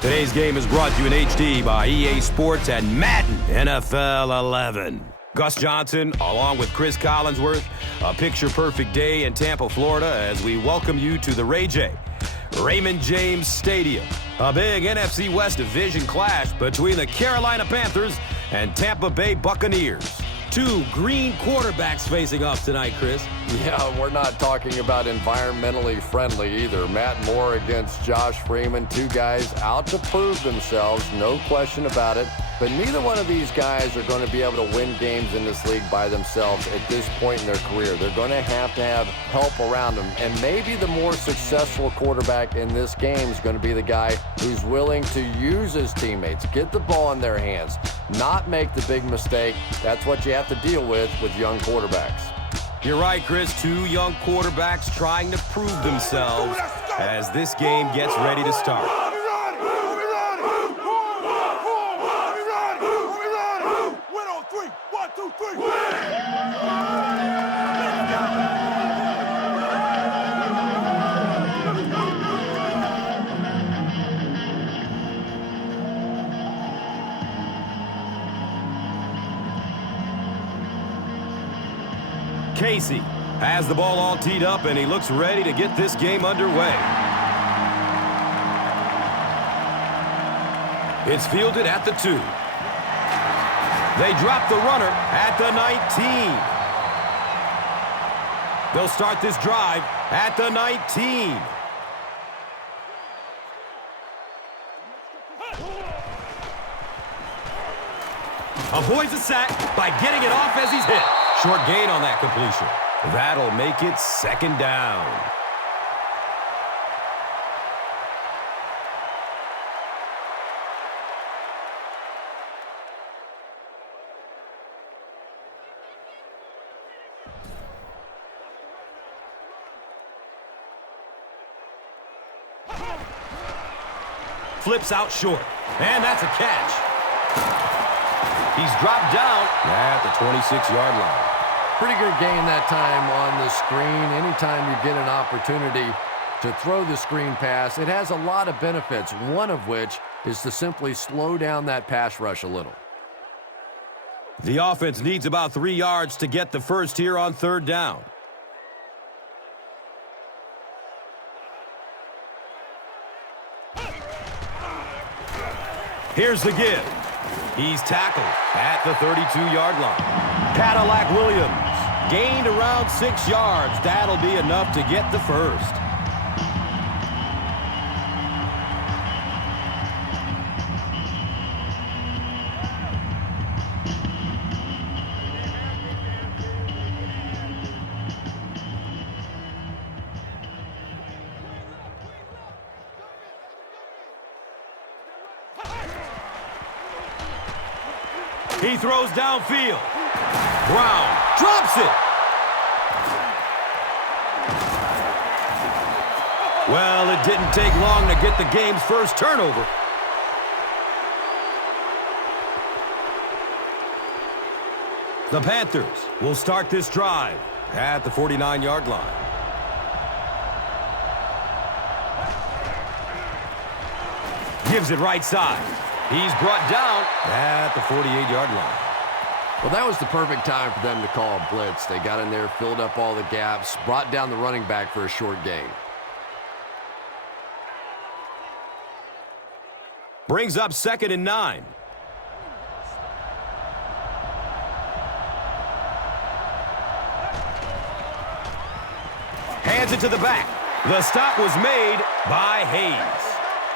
Today's game is brought to you in HD by EA Sports and Madden NFL 11. Gus Johnson, along with Cris Collinsworth, a picture-perfect day in Tampa, Florida, as we welcome you to the Raymond James Stadium. A big NFC West division clash between the Carolina Panthers and Tampa Bay Buccaneers. Two green quarterbacks facing off tonight, Chris. Yeah, we're not talking about environmentally friendly either. Matt Moore against Josh Freeman, two guys out to prove themselves, no question about it. But neither one of these guys are going to be able to win games in this league by themselves at this point in their career. They're going to have help around them. And maybe the more successful quarterback in this game is going to be the guy who's willing to use his teammates, get the ball in their hands, not make the big mistake. That's what you have to deal with young quarterbacks. You're right, Chris. Two young quarterbacks trying to prove themselves as this game gets ready to start. Casey has the ball all teed up, and he looks ready to get this game underway. It's fielded at the 2. They drop the runner at the 19. They'll start this drive at the 19. Avoids a sack by getting it off as he's hit. Short gain on that completion. That'll make it second down. Flips out short, and that's a catch. He's dropped down at the 26-yard line. Pretty good gain that time on the screen. Anytime you get an opportunity to throw the screen pass, it has a lot of benefits, one of which is to simply slow down that pass rush a little. The offense needs about 3 yards to get the first here on third down. Here's the give. He's tackled at the 32-yard line. Cadillac Williams gained around 6 yards. That'll be enough to get the first. He throws downfield. Brown drops it. Well, it didn't take long to get the game's first turnover. The Panthers will start this drive at the 49-yard line. Gives it right side. He's brought down at the 48-yard line. Well, that was the perfect time for them to call a blitz. They got in there, filled up all the gaps, brought down the running back for a short gain. Brings up 2nd and 9. Hands it to the back. The stop was made by Hayes.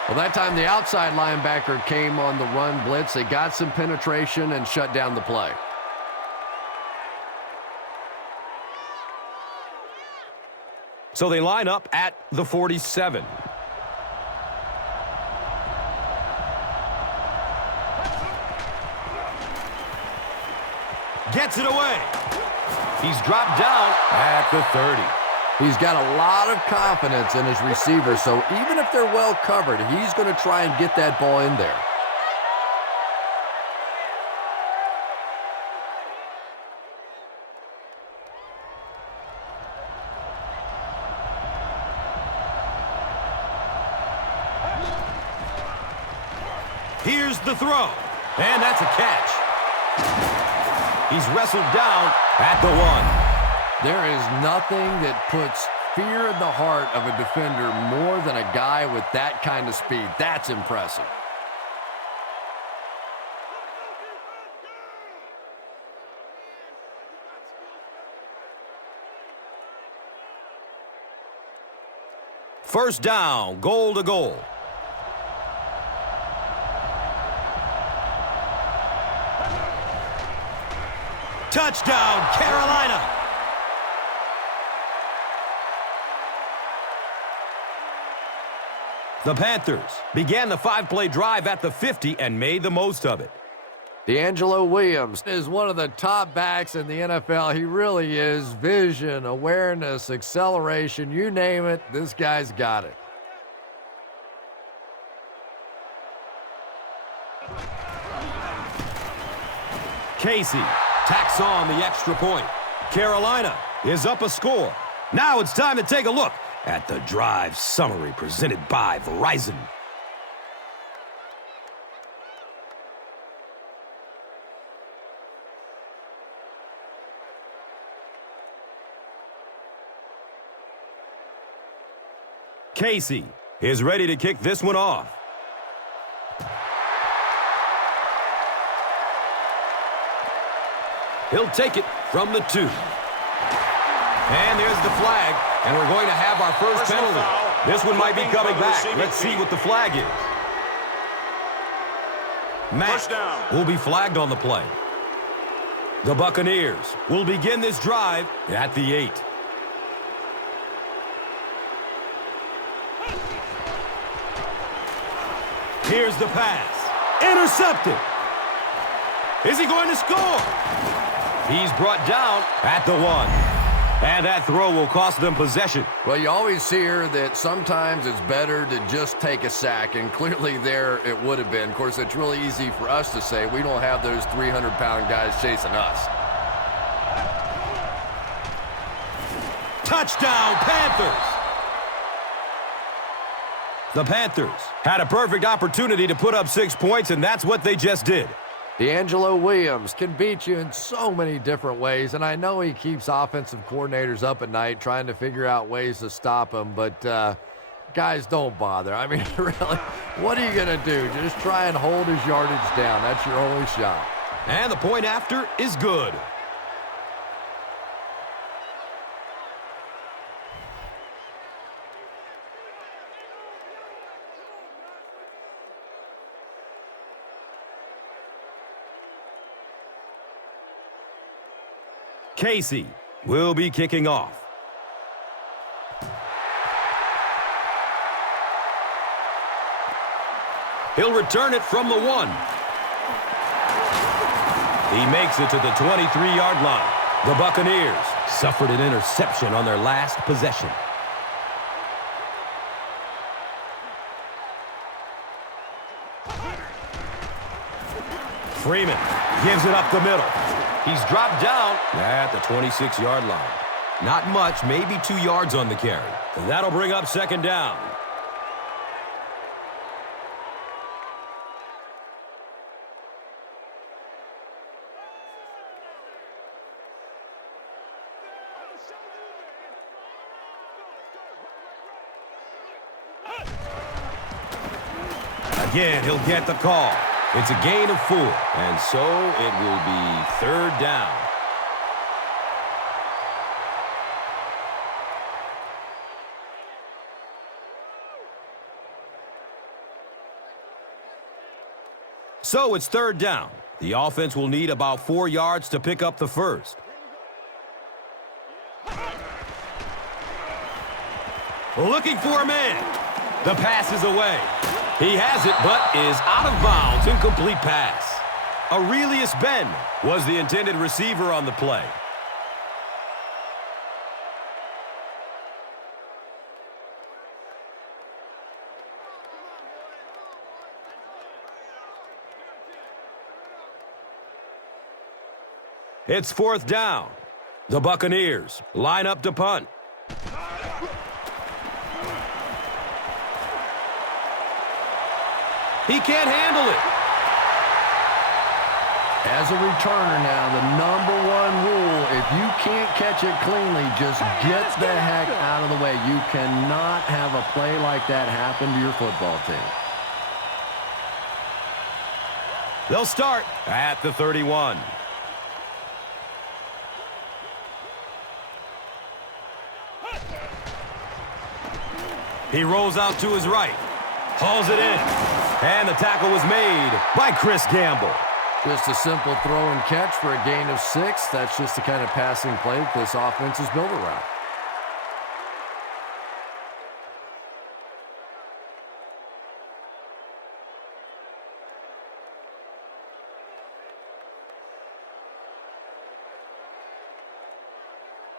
Well, that time the outside linebacker came on the run blitz. They got some penetration and shut down the play. So they line up at the 47. Gets it away. He's dropped down at the 30. He's got a lot of confidence in his receivers, so even if they're well covered, he's going to try and get that ball in there. Here's the throw. And that's a catch. He's wrestled down at the 1. There is nothing that puts fear in the heart of a defender more than a guy with that kind of speed. That's impressive. First down, goal to goal. Touchdown, Carolina. The Panthers began the 5-play drive at the 50 and made the most of it. DeAngelo Williams is one of the top backs in the NFL. He really is. Vision, awareness, acceleration, you name it, this guy's got it. Casey tacks on the extra point. Carolina is up a score. Now it's time to take a look at the drive summary presented by Verizon. Casey is ready to kick this one off. He'll take it from the 2. And there's the flag, and we're going to have our first penalty. This one might be coming back. Let's see what the flag is. Matt will be flagged on the play. The Buccaneers will begin this drive at the 8. Here's the pass. Intercepted. Is he going to score? He's brought down at the 1. And that throw will cost them possession. Well, you always hear that sometimes it's better to just take a sack, and clearly there it would have been. Of course, it's really easy for us to say. We don't have those 300-pound guys chasing us. Touchdown, Panthers! The Panthers had a perfect opportunity to put up 6 points, and that's what they just did. DeAngelo Williams can beat you in so many different ways, and I know he keeps offensive coordinators up at night trying to figure out ways to stop him, but guys, don't bother. I mean, really, what are you going to do? Just try and hold his yardage down. That's your only shot. And the point after is good. Casey will be kicking off. He'll return it from the 1. He makes it to the 23-yard line. The Buccaneers suffered an interception on their last possession. Freeman gives it up the middle. He's dropped down at the 26-yard line. Not much, maybe 2 yards on the carry. And that'll bring up second down. Again, he'll get the call. It's a gain of 4, and so it will be third down. So it's third down. The offense will need about 4 yards to pick up the first. Looking for a man. The pass is away. He has it, but is out of bounds. Incomplete pass. Aurelius Ben was the intended receiver on the play. It's fourth down. The Buccaneers line up to punt. He can't handle it. As a returner now, the #1 rule, if you can't catch it cleanly, just get the heck out of the way. You cannot have a play like that happen to your football team. They'll start at the 31. He rolls out to his right, hauls it in, and the tackle was made by Chris Gamble. Just a simple throw and catch for a gain of 6. That's just the kind of passing play that this offense is built around.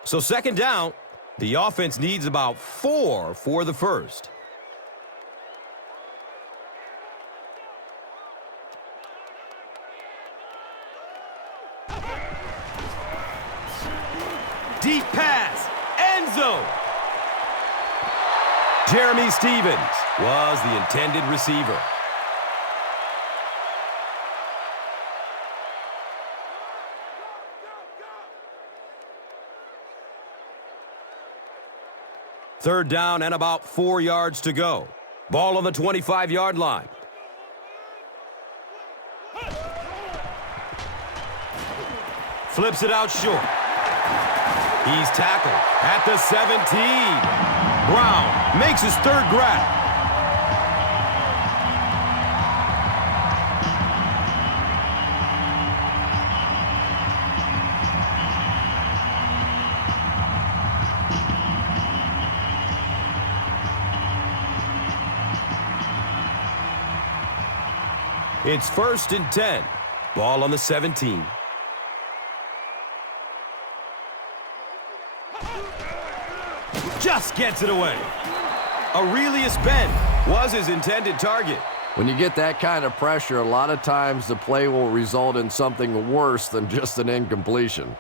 So second down, the offense needs about 4 for the first. Deep pass, end zone. Jeremy Stevens was the intended receiver. Third down and about 4 yards to go. Ball on the 25-yard line. Flips it out short. He's tackled at the 17. Brown makes his third grab. It's 1st and 10. Ball on the 17. Just gets it away. Aurelius Ben was his intended target. When you get that kind of pressure, a lot of times the play will result in something worse than just an incompletion.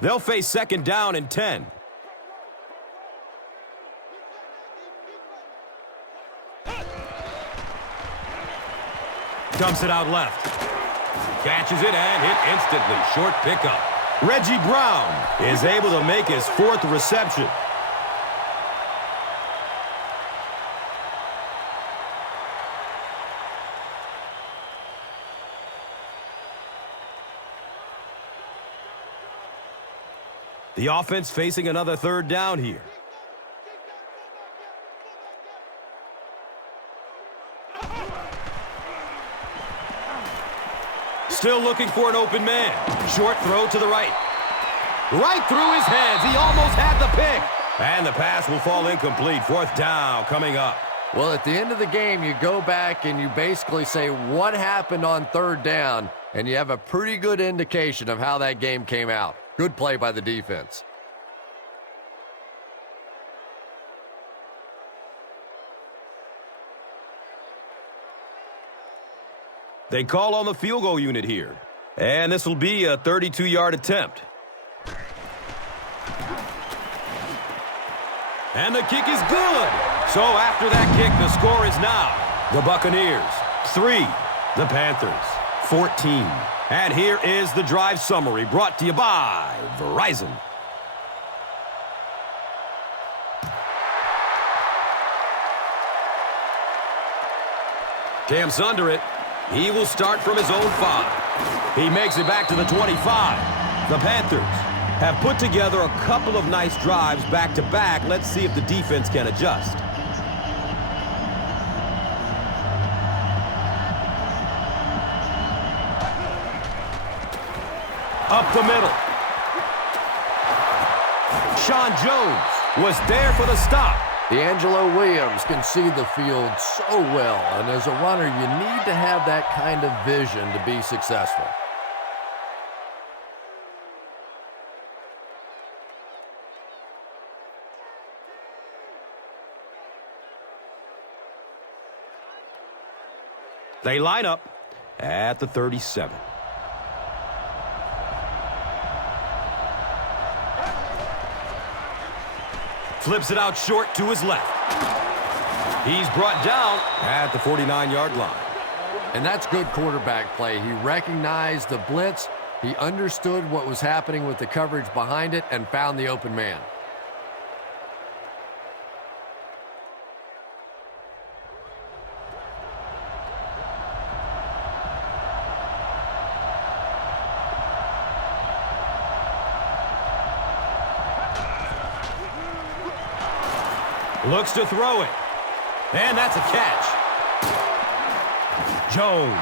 They'll face second down and 10. Dumps it out left. Catches it and hit instantly. Short pickup. Reggie Brown is able to make his 4th reception. The offense facing another third down here. Still looking for an open man. Short throw to the right. Right through his hands. He almost had the pick. And the pass will fall incomplete. 4th down coming up. Well, at the end of the game, you go back and you basically say what happened on 3rd down, and you have a pretty good indication of how that game came out. Good play by the defense. They call on the field goal unit here. And this will be a 32-yard attempt. And the kick is good. So after that kick, the score is now the Buccaneers 3, the Panthers 14. And here is the drive summary brought to you by Verizon. Camps under it. He will start from his own 5. He makes it back to the 25. The Panthers have put together a couple of nice drives back-to-back. Let's see if the defense can adjust. Up the middle. Sean Jones was there for the stop. D'Angelo Williams can see the field so well, and as a runner, you need to have that kind of vision to be successful. They line up at the 37. Flips it out short to his left. He's brought down at the 49-yard line. And that's good quarterback play. He recognized the blitz. He understood what was happening with the coverage behind it and found the open man. Looks to throw it. And that's a catch. Jones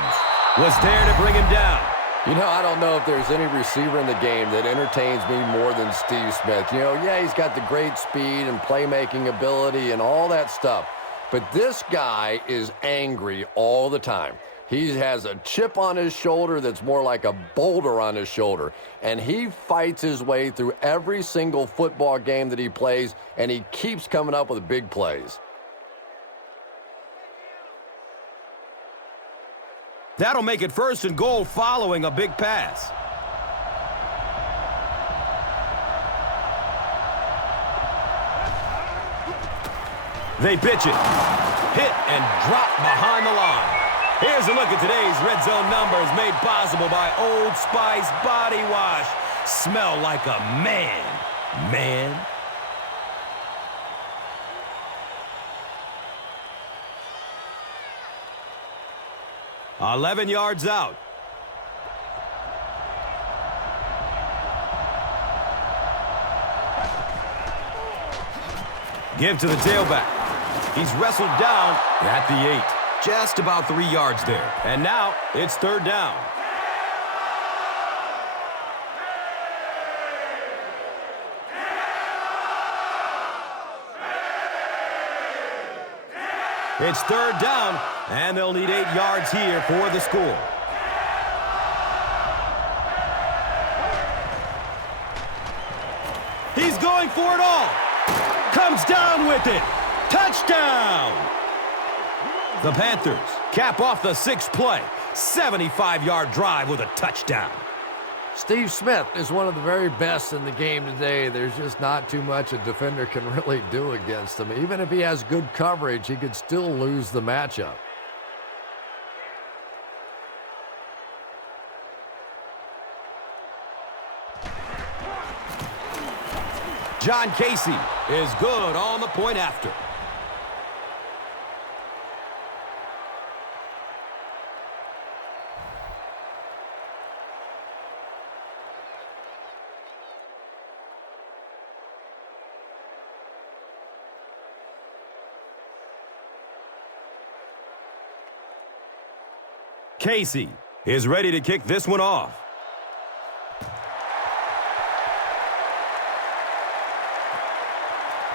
was there to bring him down. You know, I don't know if there's any receiver in the game that entertains me more than Steve Smith. You know, yeah, he's got the great speed and playmaking ability and all that stuff. But this guy is angry all the time. He has a chip on his shoulder that's more like a boulder on his shoulder. And he fights his way through every single football game that he plays, and he keeps coming up with big plays. That'll make it 1st and goal following a big pass. They pitch it. Hit and drop behind the line. Here's a look at today's red zone numbers made possible by Old Spice Body Wash. Smell like a man. 11 yards out. Give to the tailback. He's wrestled down at the 8. Just about 3 yards there. And now it's 3rd down. It's 3rd down, and they'll need 8 yards here for the score. He's going for it all. Comes down with it. Touchdown! The Panthers cap off the 6th play. 75-yard drive with a touchdown. Steve Smith is one of the very best in the game today. There's just not too much a defender can really do against him. Even if he has good coverage, he could still lose the matchup. John Casey is good on the point after. Casey is ready to kick this one off.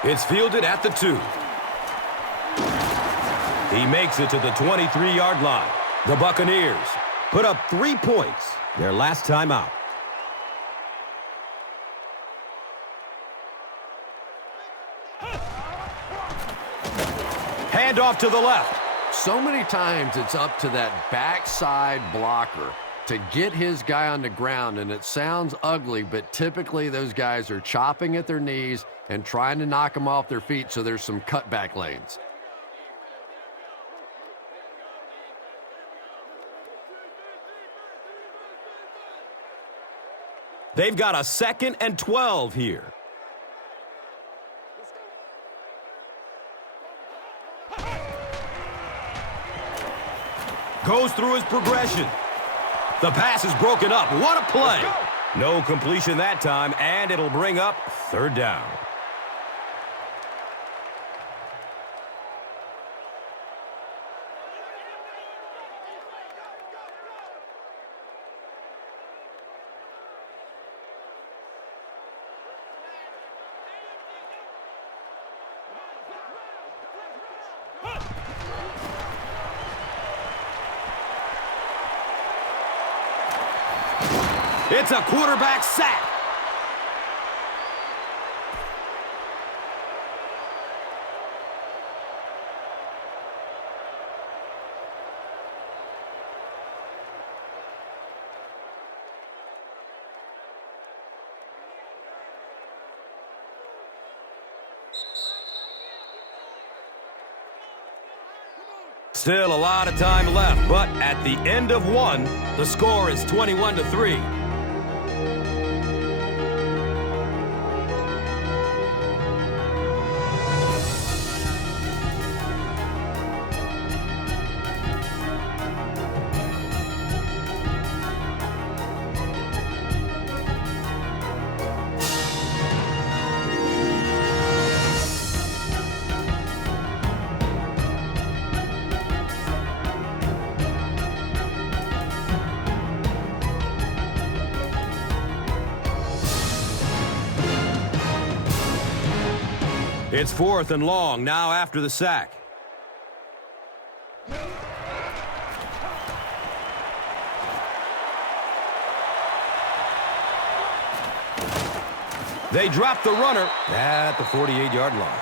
It's fielded at the 2. He makes it to the 23-yard line. The Buccaneers put up 3 points their last time out. Hand off to the left. So many times it's up to that backside blocker to get his guy on the ground, and it sounds ugly, but typically those guys are chopping at their knees and trying to knock them off their feet, so there's some cutback lanes. They've got a 2nd and 12 here. Goes through his progression. The pass is broken up. What a play. No completion that time, and it'll bring up 3rd down. It's a quarterback sack. Still a lot of time left, but at the end of one, the score is 21-3. It's 4th and long now after the sack. They drop the runner at the 48-yard line.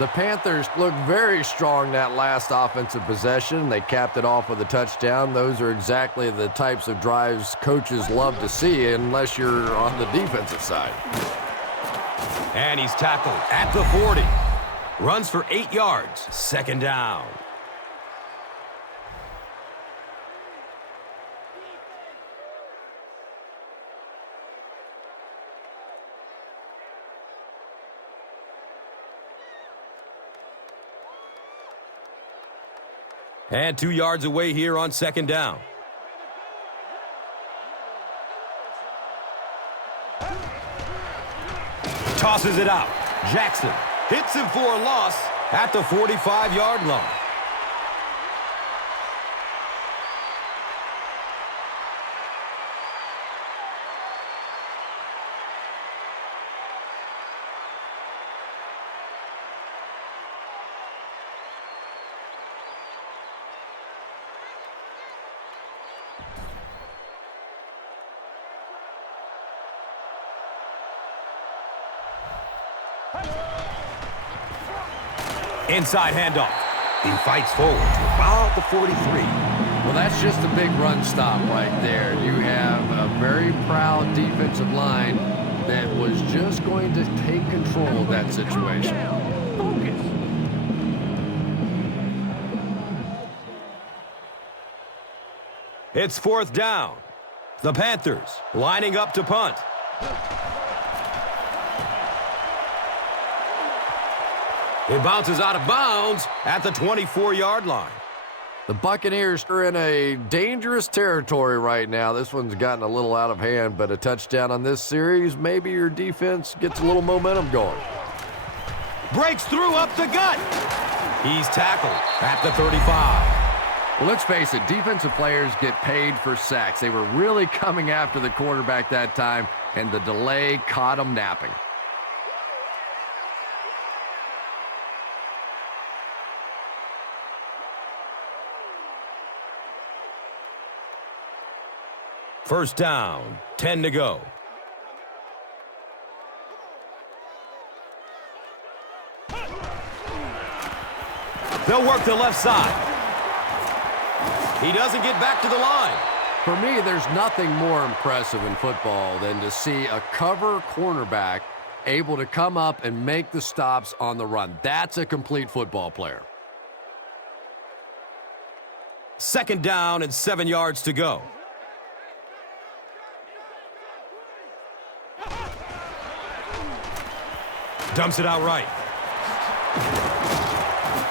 The Panthers looked very strong that last offensive possession. They capped it off with a touchdown. Those are exactly the types of drives coaches love to see unless you're on the defensive side. And he's tackled at the 40. Runs for 8 yards. 2nd down. And 2 yards away here on 2nd down. Tosses it out. Jackson hits him for a loss at the 45-yard line. Inside handoff. He fights forward to about the 43. Well, that's just a big run stop right there. You have a very proud defensive line that was just going to take control of that situation. It's 4th down. The Panthers lining up to punt. It bounces out of bounds at the 24-yard line. The Buccaneers are in a dangerous territory right now. This one's gotten a little out of hand, but a touchdown on this series, maybe your defense gets a little momentum going. Breaks through up the gut. He's tackled at the 35. Well, let's face it, defensive players get paid for sacks. They were really coming after the quarterback that time, and the delay caught them napping. First down, 10 to go. They'll work the left side. He doesn't get back to the line. For me, there's nothing more impressive in football than to see a cover cornerback able to come up and make the stops on the run. That's a complete football player. 2nd down and 7 yards to go. Dumps it out right.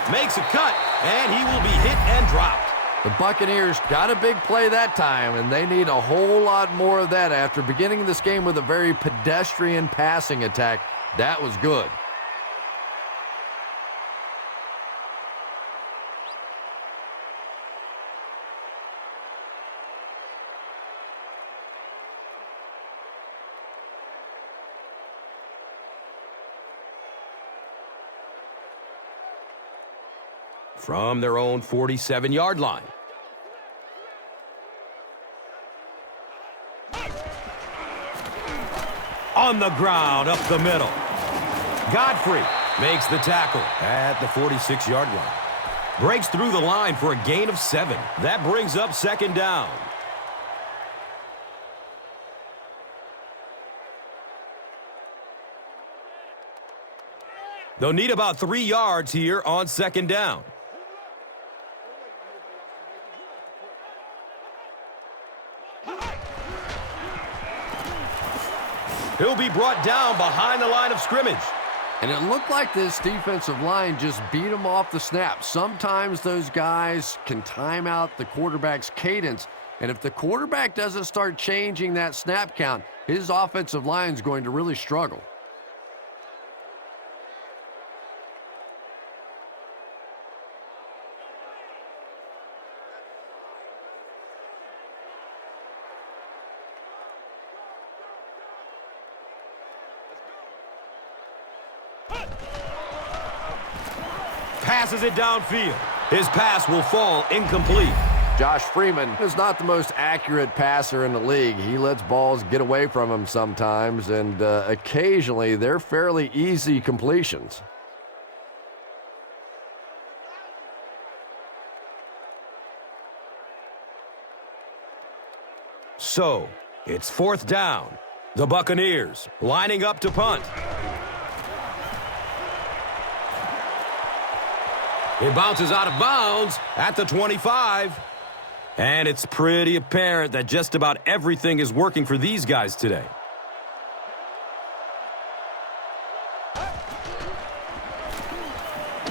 Makes a cut, and he will be hit and dropped. The Buccaneers got a big play that time, and they need a whole lot more of that after beginning this game with a very pedestrian passing attack. That was good. From their own 47-yard line. On the ground, up the middle. Godfrey makes the tackle at the 46-yard line. Breaks through the line for a gain of 7. That brings up 2nd down. They'll need about 3 yards here on second down. He'll be brought down behind the line of scrimmage. And it looked like this defensive line just beat him off the snap. Sometimes those guys can time out the quarterback's cadence. And if the quarterback doesn't start changing that snap count, his offensive line is going to really struggle. Passes it downfield. His pass will fall incomplete. Josh Freeman is not the most accurate passer in the league. He lets balls get away from him sometimes, and occasionally they're fairly easy completions. So, it's fourth down. The Buccaneers lining up to punt. It bounces out of bounds at the 25. And it's pretty apparent that just about everything is working for these guys today.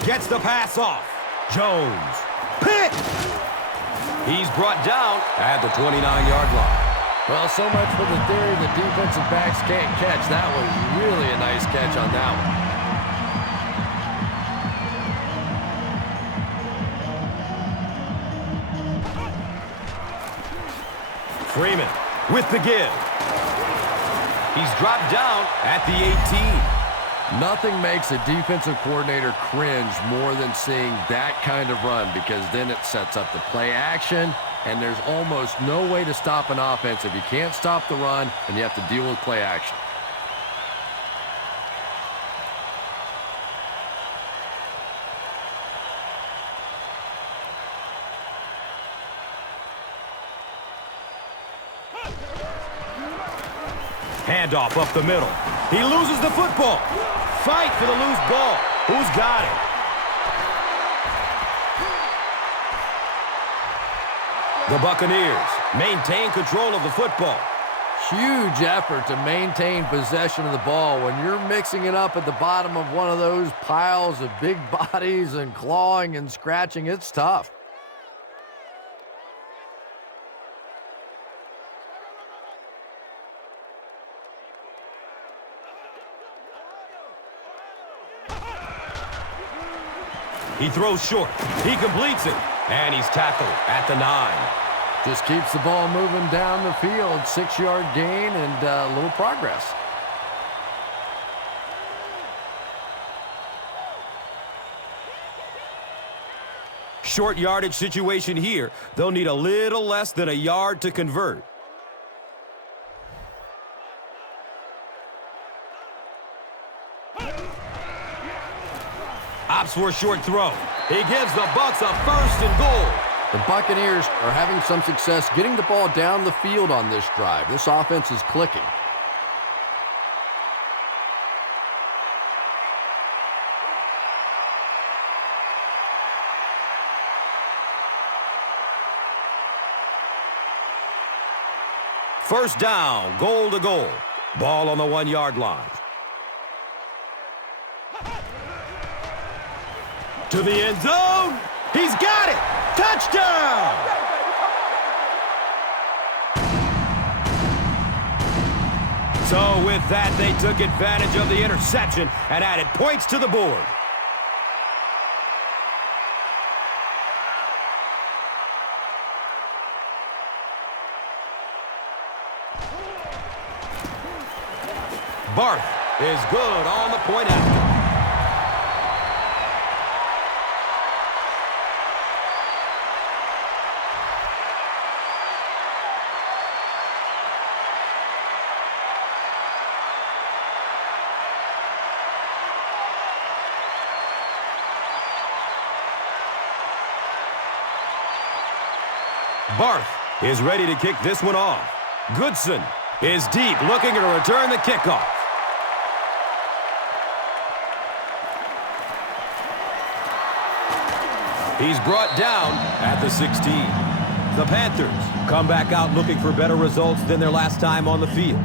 Gets the pass off. Jones. Pick! He's brought down at the 29-yard line. Well, so much for the theory that defensive backs can't catch. That was really a nice catch on that one. Freeman with the give. He's dropped down at the 18. Nothing makes a defensive coordinator cringe more than seeing that kind of run, because then it sets up the play action, and there's almost no way to stop an offense if you can't stop the run and you have to deal with play action. Handoff up the middle. He loses the football. Fight for the loose ball. Who's got it? The Buccaneers maintain control of the football. Huge effort to maintain possession of the ball. When you're mixing it up at the bottom of one of those piles of big bodies and clawing and scratching, it's tough. He throws short. He completes it. And he's tackled at the 9. Just keeps the ball moving down the field. 6-yard gain and a little progress. Short yardage situation here. They'll need a little less than a yard to convert. Opts for a short throw. He gives the Bucs a 1st and goal. The Buccaneers are having some success getting the ball down the field on this drive. This offense is clicking. First down, goal to goal. Ball on the 1-yard line. To the end zone. He's got it. Touchdown. So with that, they took advantage of the interception and added points to the board. Barth is good on the point after. Barth is ready to kick this one off. Goodson is deep, looking to return the kickoff. He's brought down at the 16. The Panthers come back out looking for better results than their last time on the field.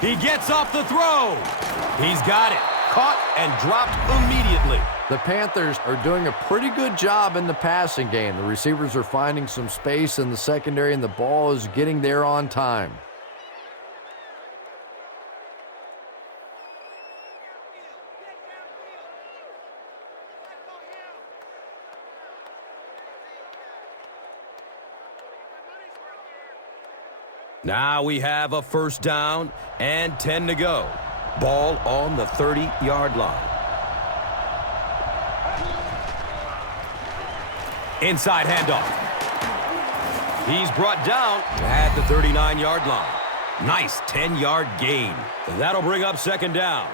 He gets off the throw. He's got it. Caught and dropped immediately. The Panthers are doing a pretty good job in the passing game. The receivers are finding some space in the secondary, and the ball is getting there on time. Now we have a first down and 10 to go. Ball on the 30-yard line. Inside handoff. He's brought down at the 39-yard line. Nice 10-yard gain. That'll bring up second down.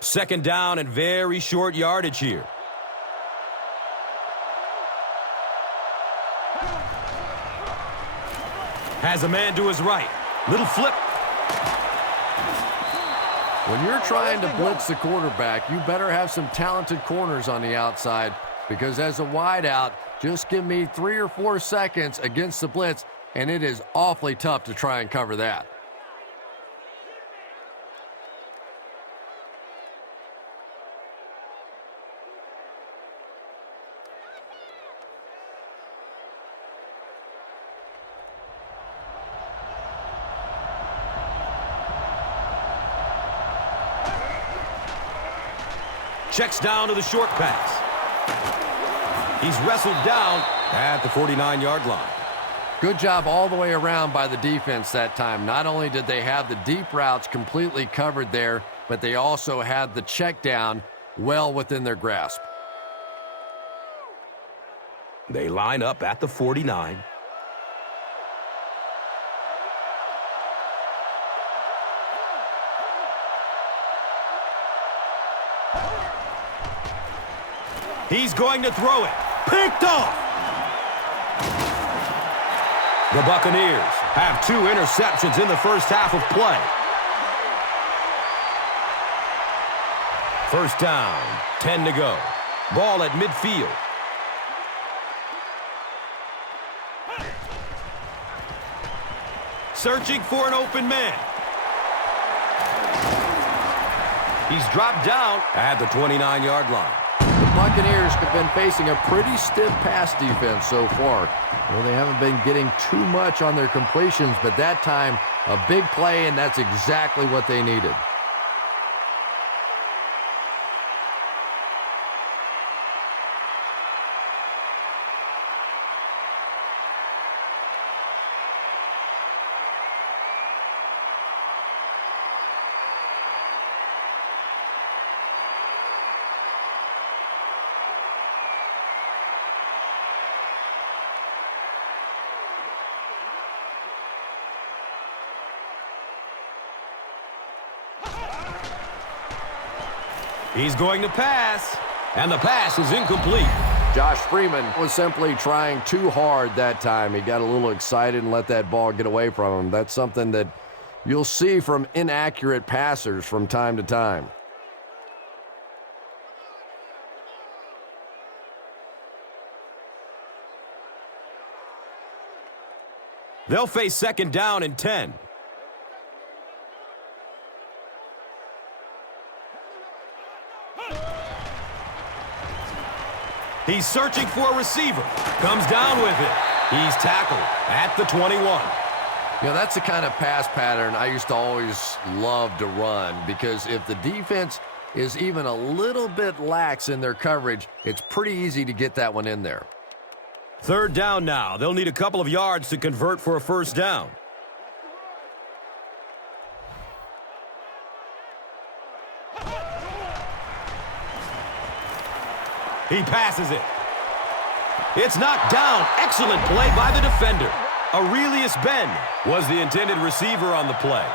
Second down and very short yardage here. Has a man to his right. Little flip. When you're trying to blitz the quarterback, you better have some talented corners on the outside, because as a wideout, just give me 3 or 4 seconds against the blitz, and it is awfully tough to try and cover that. Checks down to the short pass. He's wrestled down at the 49-yard line. Good job all the way around by the defense that time. Not only did they have the deep routes completely covered there, but they also had the check down well within their grasp. They line up at the 49. He's going to throw it. Picked off. The Buccaneers have 2 interceptions in the first half of play. First down, 10 to go. Ball at midfield. Searching for an open man. He's dropped down at the 29-yard line. The Buccaneers have been facing a pretty stiff pass defense so far. Well, they haven't been getting too much on their completions, but that time, a big play, and that's exactly what they needed. He's going to pass, and the pass is incomplete. Josh Freeman was simply trying too hard that time. He got a little excited and let that ball get away from him. That's something that you'll see from inaccurate passers from time to time. They'll face second down and 10. He's searching for a receiver. Comes down with it. He's tackled at the 21. You know, that's the kind of pass pattern I used to always love to run, because if the defense is even a little bit lax in their coverage, it's pretty easy to get that one in there. Third down now. They'll need a couple of yards to convert for a first down. He passes it. It's knocked down. Excellent play by the defender. Aurelius Ben was the intended receiver on the play.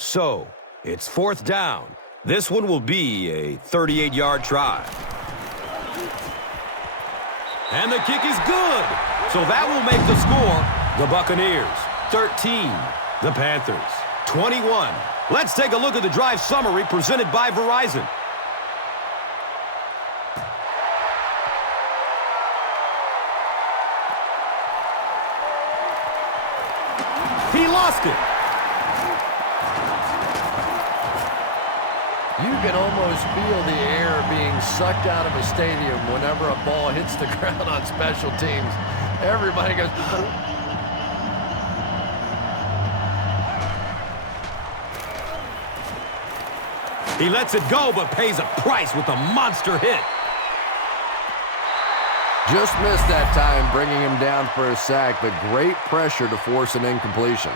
So, it's 4th down. This one will be a 38-yard try. And the kick is good. So that will make the score the Buccaneers 13, the Panthers 21. Let's take a look at the drive summary presented by Verizon. He lost it. You can almost feel the air being sucked out of a stadium whenever a ball hits the ground on special teams. Everybody goes... He lets it go, but pays a price with a monster hit. Just missed that time, bringing him down for a sack, but great pressure to force an incompletion.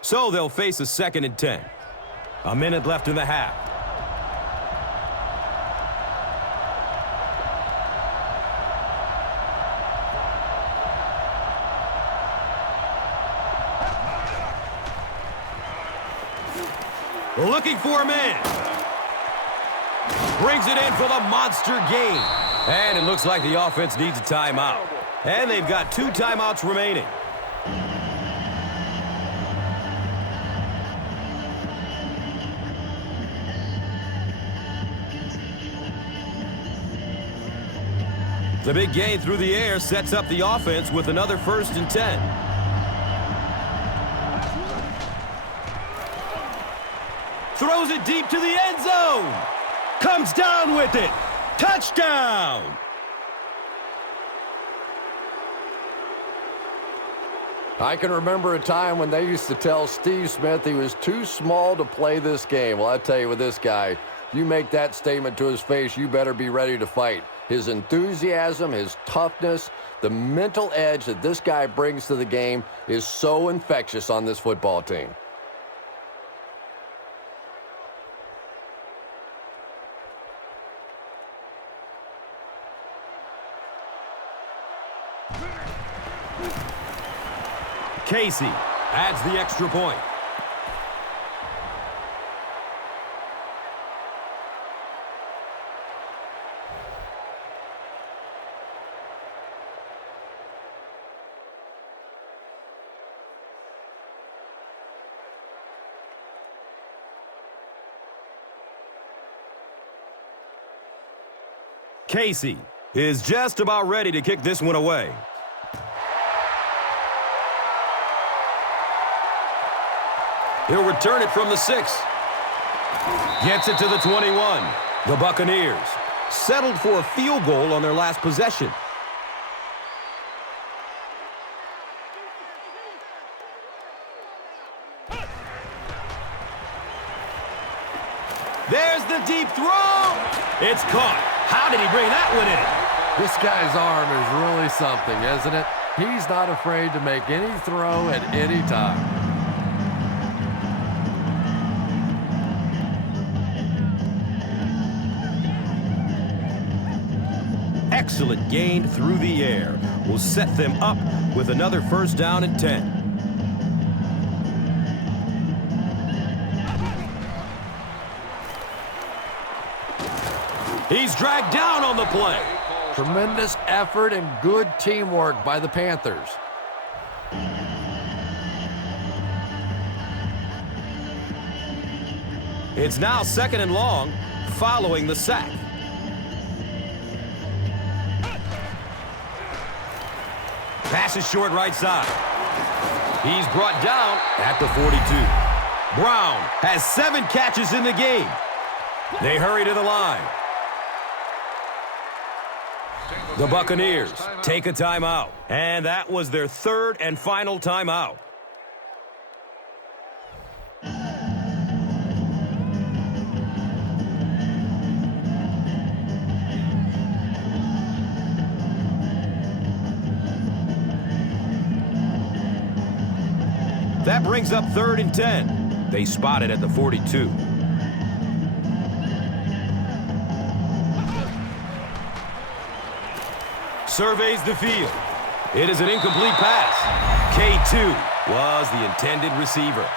So they'll face a 2nd and 10. A minute left in the half. Looking for a man. Brings it in for the monster gain. And it looks like the offense needs a timeout. And they've got 2 timeouts remaining. The big gain through the air sets up the offense with another 1st and 10. Throws it deep to the end zone. Comes down with it. Touchdown! I can remember a time when they used to tell Steve Smith he was too small to play this game. Well, I tell you, with this guy, you make that statement to his face, you better be ready to fight. His enthusiasm, his toughness, the mental edge that this guy brings to the game is so infectious on this football team. Casey adds the extra point. Casey is just about ready to kick this one away. He'll return it from the 6. Gets it to the 21. The Buccaneers settled for a field goal on their last possession. There's the deep throw. It's caught. How did he bring that one in? This guy's arm is really something, isn't it? He's not afraid to make any throw at any time. Excellent gain through the air will set them up with another 1st down and 10. He's dragged down on the play. Tremendous effort and good teamwork by the Panthers. It's now 2nd and long following the sack. Pass is short right side. He's brought down at the 42. Brown has 7 catches in the game. They hurry to the line. The Buccaneers take a timeout. And that was their 3rd and final timeout. That brings up 3rd and 10. They spot it at the 42. Surveys the field. It is an incomplete pass. K2 was the intended receiver.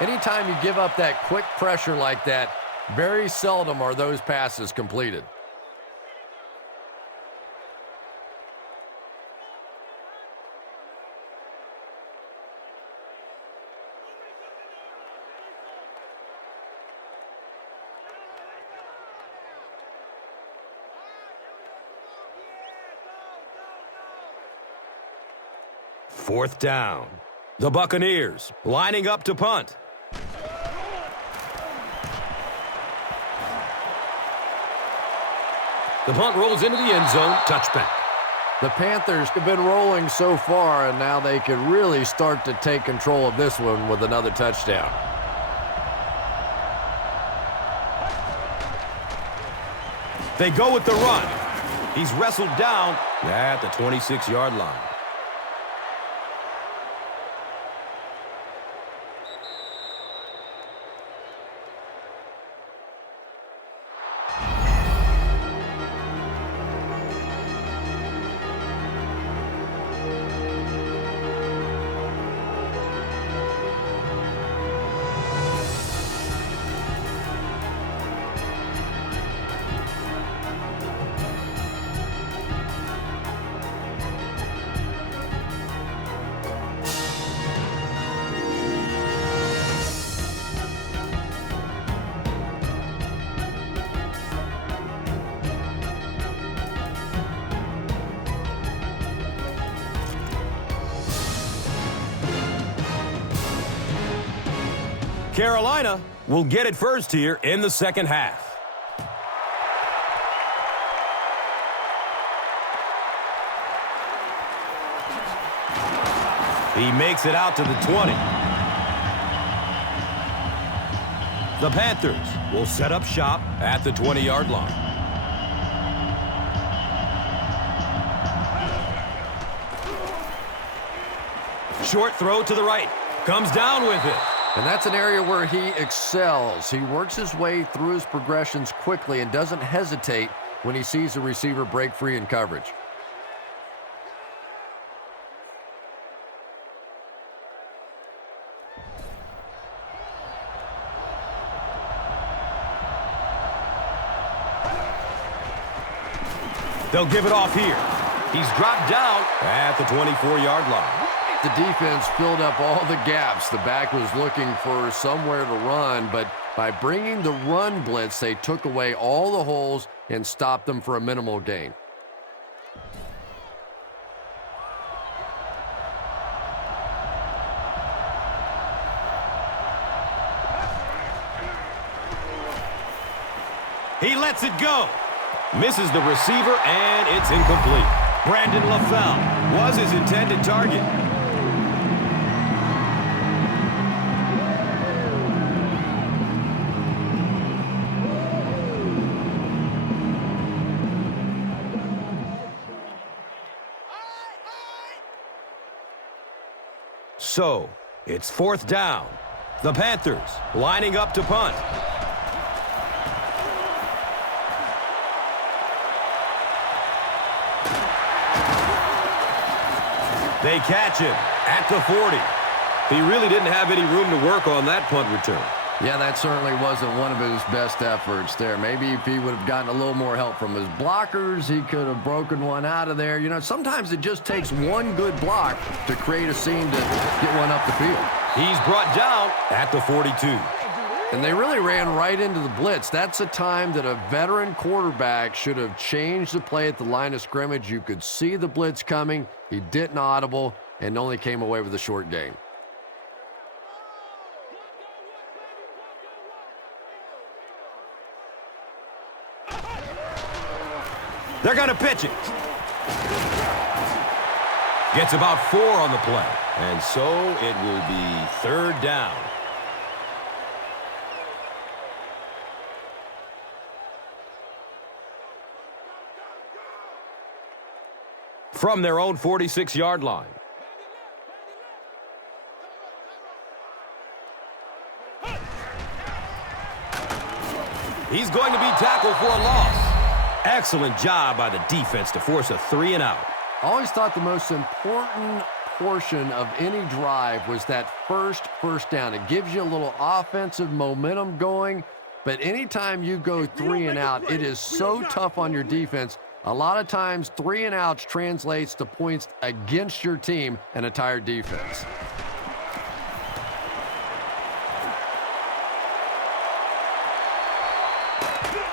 Anytime you give up that quick pressure like that, very seldom are those passes completed. Fourth down. The Buccaneers lining up to punt. The punt rolls into the end zone. Touchback. The Panthers have been rolling so far, and now they can really start to take control of this one with another touchdown. They go with the run. He's wrestled down at the 26-yard line. Carolina will get it first here in the second half. He makes it out to the 20. The Panthers will set up shop at the 20-yard line. Short throw to the right. Comes down with it. And that's an area where he excels. He works his way through his progressions quickly and doesn't hesitate when he sees a receiver break free in coverage. They'll give it off here. He's dropped down at the 24-yard line. The defense filled up all the gaps. The back was looking for somewhere to run, but by bringing the run blitz, they took away all the holes and stopped them for a minimal gain. He lets it go. Misses the receiver, and it's incomplete. Brandon LaFell was his intended target. So, it's fourth down. The Panthers lining up to punt. They catch him at the 40. He really didn't have any room to work on that punt return. Yeah, that certainly wasn't one of his best efforts there. Maybe if he would have gotten a little more help from his blockers, he could have broken one out of there. You know, sometimes it just takes one good block to create a scene to get one up the field. He's brought down at the 42. And they really ran right into the blitz. That's a time that a veteran quarterback should have changed the play at the line of scrimmage. You could see the blitz coming. He didn't audible and only came away with a short gain. They're going to pitch it. Gets about 4 on the play. And so it will be third down. From their own 46-yard line. He's going to be tackled for a loss. Excellent job by the defense to force a 3 and out. I always thought the most important portion of any drive was that first down. It gives you a little offensive momentum going, but anytime you go 3 and out, it is so tough on your defense. A lot of times, 3 and outs translates to points against your team and a tired defense.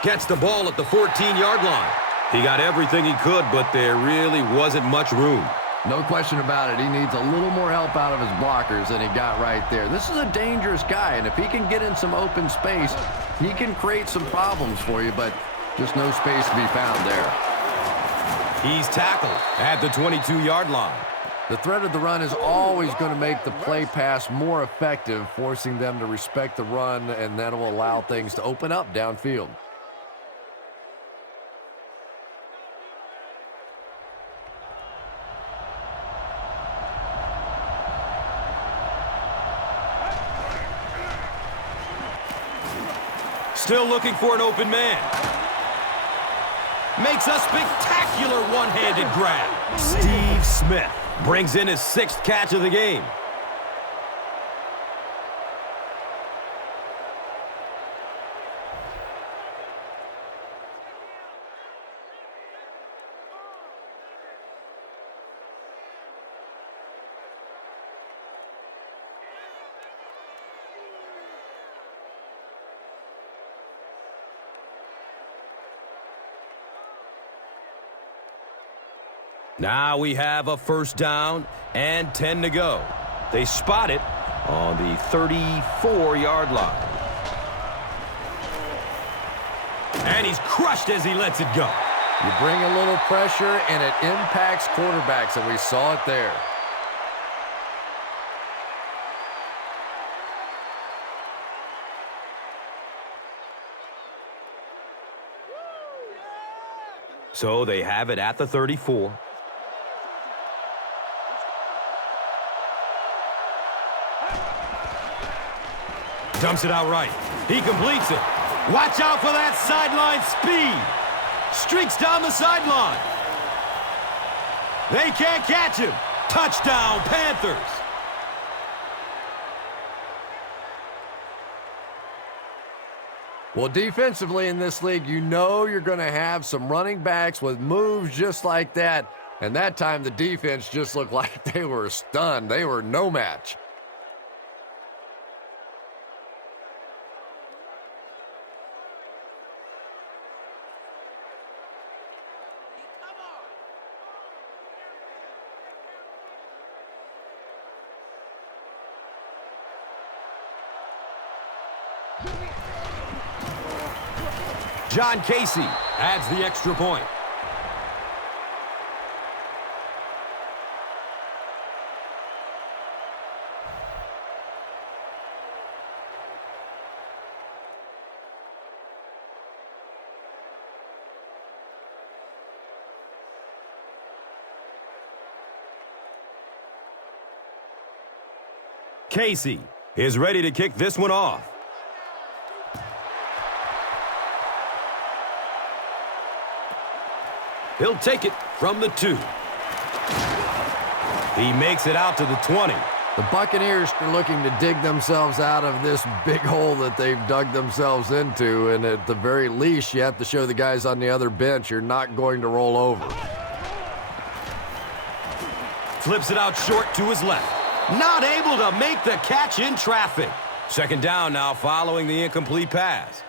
Gets the ball at the 14-yard line. He got everything he could, but there really wasn't much room. No question about it. He needs a little more help out of his blockers than he got right there. This is a dangerous guy, and if he can get in some open space, he can create some problems for you, but just no space to be found there. He's tackled at the 22-yard line. The threat of the run is always going to make the play pass more effective, forcing them to respect the run, and that will allow things to open up downfield. Still looking for an open man. Makes a spectacular one-handed grab. Steve Smith brings in his 6th catch of the game. Now we have a 1st down and 10 to go. They spot it on the 34-yard line. And he's crushed as he lets it go. You bring a little pressure, and it impacts quarterbacks, and we saw it there. So they have it at the 34. Dumps it out right. He completes it. Watch out for that sideline speed. Streaks down the sideline. They can't catch him. Touchdown, Panthers. Well, defensively in this league, you know you're going to have some running backs with moves just like that. And that time, the defense just looked like they were stunned. They were no match. John Casey adds the extra point. Casey is ready to kick this one off. He'll take it from the 2. He makes it out to the 20. The Buccaneers are looking to dig themselves out of this big hole that they've dug themselves into, and at the very least, you have to show the guys on the other bench you're not going to roll over. Flips it out short to his left. Not able to make the catch in traffic. 2nd down now following the incomplete pass.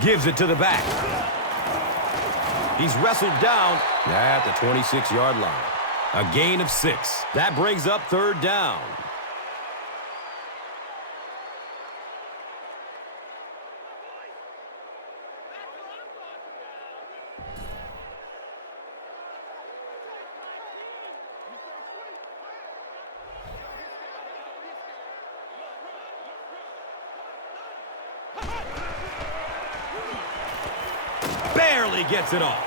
Gives it to the back. He's wrestled down at the 26-yard line. A gain of 6. That brings up 3rd down. barely gets it off.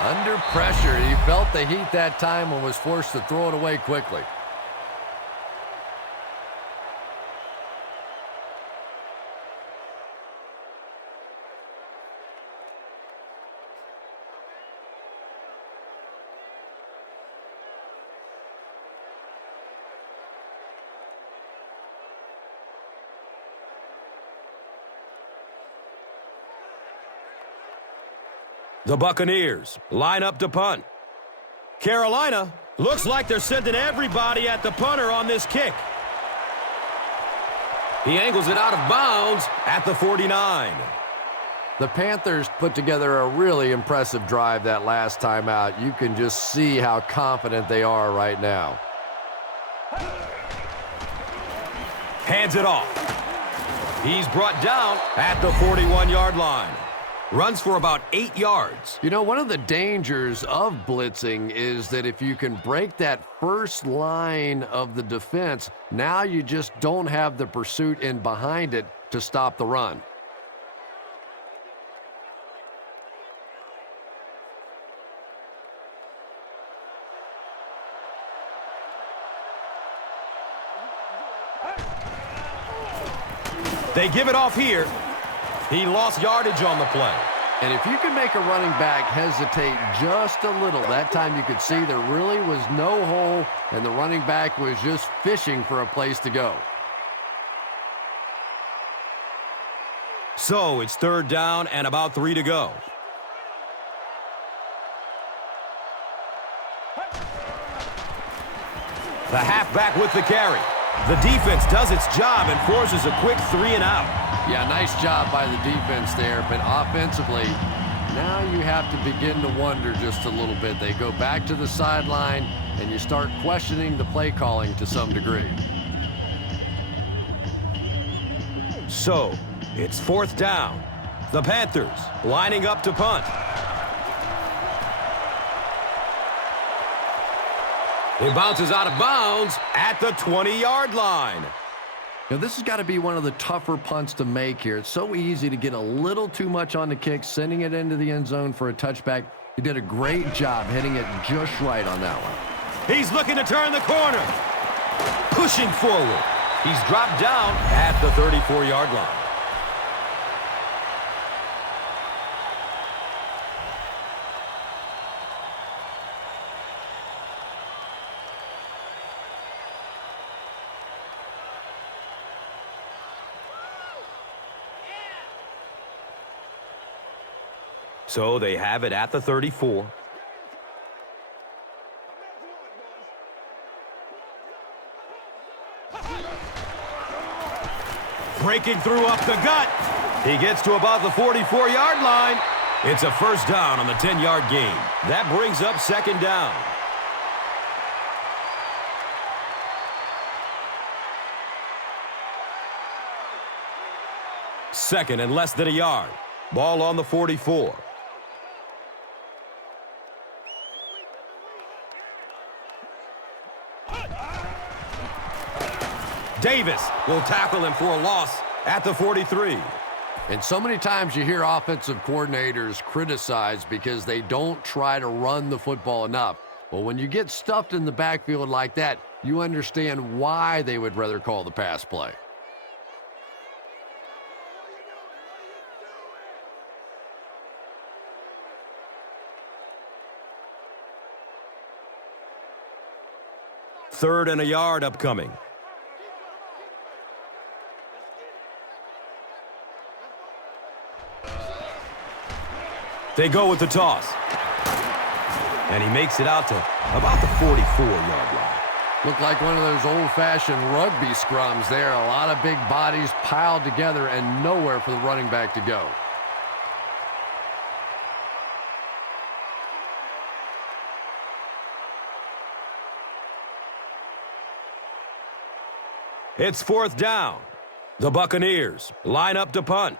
Under pressure, he felt the heat that time and was forced to throw it away quickly. The Buccaneers line up to punt. Carolina looks like they're sending everybody at the punter on this kick. He angles it out of bounds at the 49. The Panthers put together a really impressive drive that last time out. You can just see how confident they are right now. Hands it off. He's brought down at the 41-yard line. Runs for about 8 yards. You know, one of the dangers of blitzing is that if you can break that first line of the defense, now you just don't have the pursuit in behind it to stop the run. They give it off here. He lost yardage on the play. And if you can make a running back hesitate just a little, that time you could see there really was no hole, and the running back was just fishing for a place to go. So it's 3rd down and about 3 to go. The halfback with the carry. The defense does its job and forces a quick 3 and out. Yeah, nice job by the defense there, but offensively, now you have to begin to wonder just a little bit. They go back to the sideline, and you start questioning the play calling to some degree. So, it's 4th down. The Panthers lining up to punt. It bounces out of bounds at the 20-yard line. Now, this has got to be one of the tougher punts to make here. It's so easy to get a little too much on the kick, sending it into the end zone for a touchback. He did a great job hitting it just right on that one. He's looking to turn the corner. Pushing forward. He's dropped down at the 34-yard line. So they have it at the 34. Breaking through up the gut. He gets to about the 44-yard line. It's a 1st down on the 10-yard gain. That brings up 2nd down. Second and less than a yard. Ball on the 44. Davis will tackle him for a loss at the 43. And so many times you hear offensive coordinators criticized because they don't try to run the football enough. Well, when you get stuffed in the backfield like that, you understand why they would rather call the pass play. Third and a yard upcoming. They go with the toss. And he makes it out to about the 44-yard line. Looked like one of those old-fashioned rugby scrums there. A lot of big bodies piled together and nowhere for the running back to go. It's 4th down. The Buccaneers line up to punt.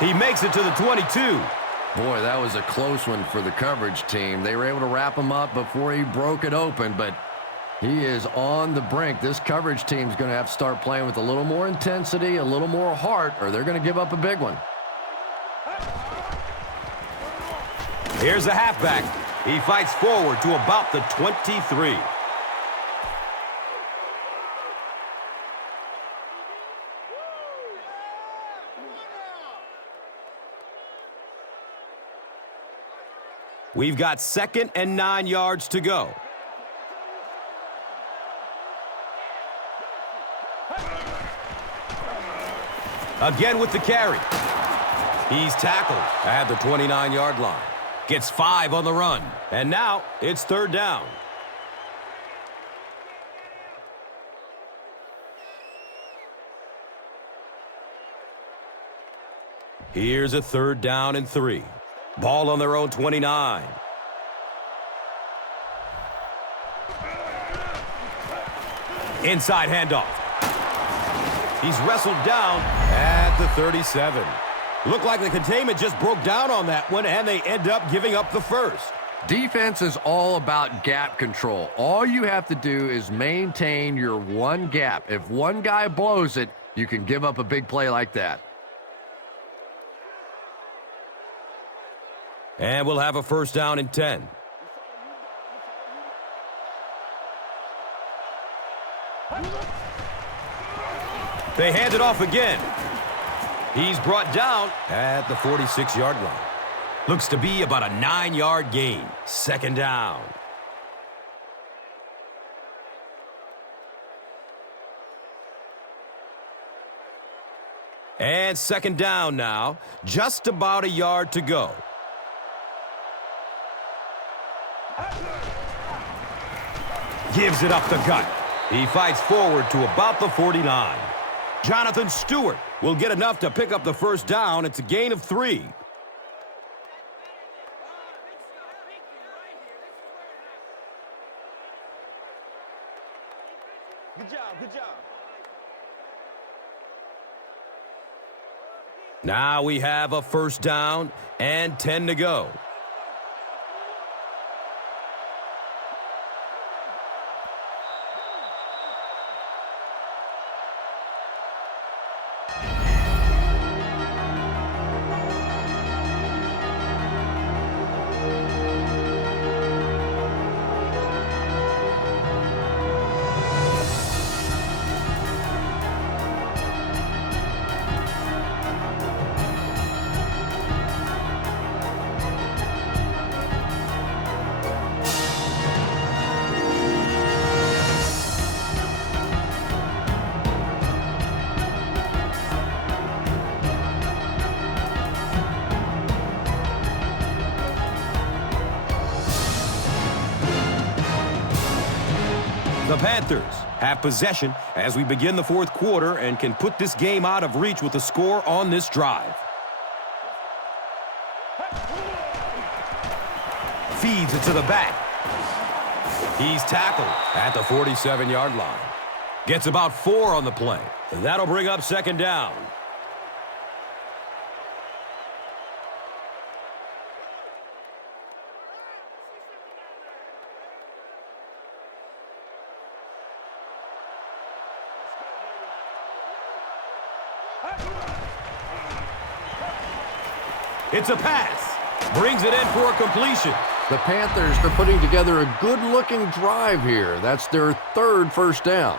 He makes it to the 22. Boy, that was a close one for the coverage team. They were able to wrap him up before he broke it open, but He is on the brink. This coverage team is going to have to start playing with a little more intensity, a little more heart, or they're going to give up a big one. Here's the halfback. He fights forward to about the 23. We've got 2nd and 9 yards to go. Again with the carry. He's tackled at the 29-yard line. Gets 5 on the run. And now it's 3rd down. Here's a 3rd down and 3. Ball on their own 29. Inside handoff. He's wrestled down at the 37. Looked like the containment just broke down on that one, and they end up giving up the first. Defense is all about gap control. All you have to do is maintain your one gap. If one guy blows it, you can give up a big play like that. And we'll have a 1st down and 10. They hand it off again. He's brought down at the 46-yard line. Looks to be about a 9-yard gain. 2nd down. And 2nd down now. Just about a yard to go. Gives it up the gut. He fights forward to about the 49. Jonathan Stewart will get enough to pick up the 1st down. It's a gain of 3. Good job, good job. Now we have a 1st down and 10 to go. The Panthers have possession as we begin the 4th quarter and can put this game out of reach with a score on this drive. Feeds it to the back. He's tackled at the 47-yard line. Gets about 4 on the play. That'll bring up 2nd down. It's a pass. Brings it in for a completion. The Panthers are putting together a good-looking drive here. That's their 3rd 1st down.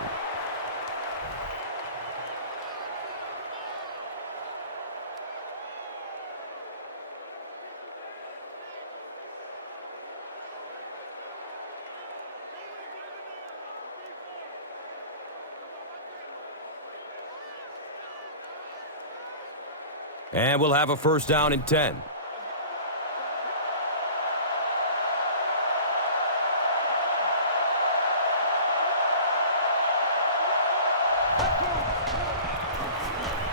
And we'll have a 1st down and 10.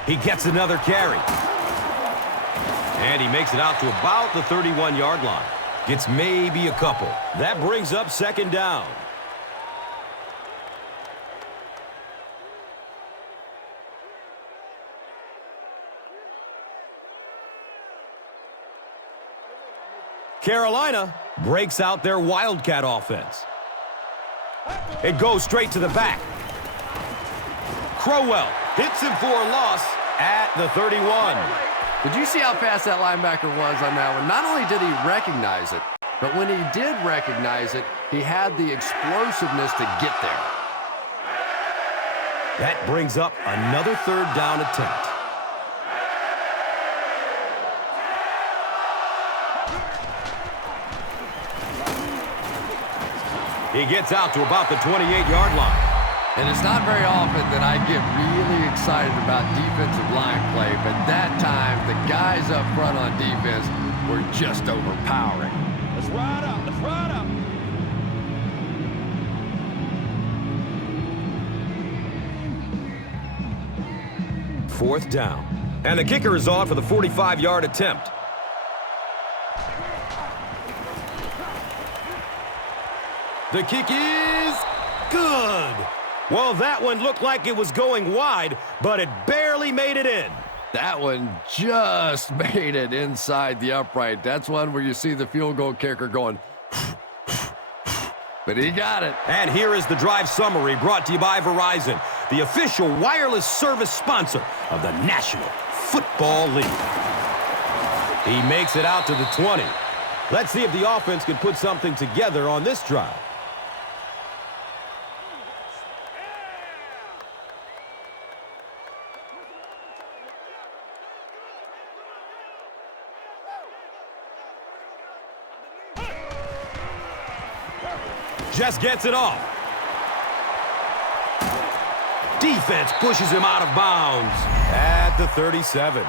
He gets another carry. And he makes it out to about the 31-yard line. Gets maybe a couple. That brings up 2nd down. Carolina breaks out their Wildcat offense. It goes straight to the back. Crowell hits him for a loss at the 31. Did you see how fast that linebacker was on that one? Not only did he recognize it, but when he did recognize it, he had the explosiveness to get there. That brings up another third down attempt. He gets out to about the 28-yard line. And it's not very often that I get really excited about defensive line play, but that time, the guys up front on defense were just overpowering. Let's ride up. Let's ride up. Fourth down. And the kicker is on for the 45-yard attempt. The kick is good. Well, that one looked like it was going wide, but it barely made it in. That one just made it inside the upright. That's one where you see the field goal kicker going, but he got it. And here is the drive summary brought to you by Verizon, the official wireless service sponsor of the National Football League. He makes it out to the 20. Let's see if the offense can put something together on this drive. Just gets it off. Defense pushes him out of bounds at the 37.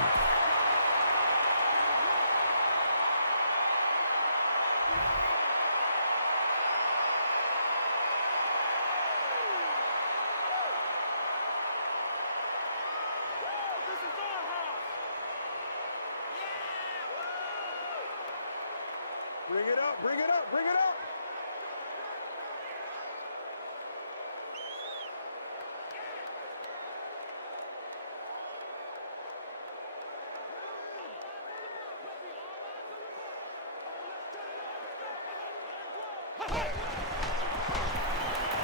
Bring it up, bring it up, bring it up.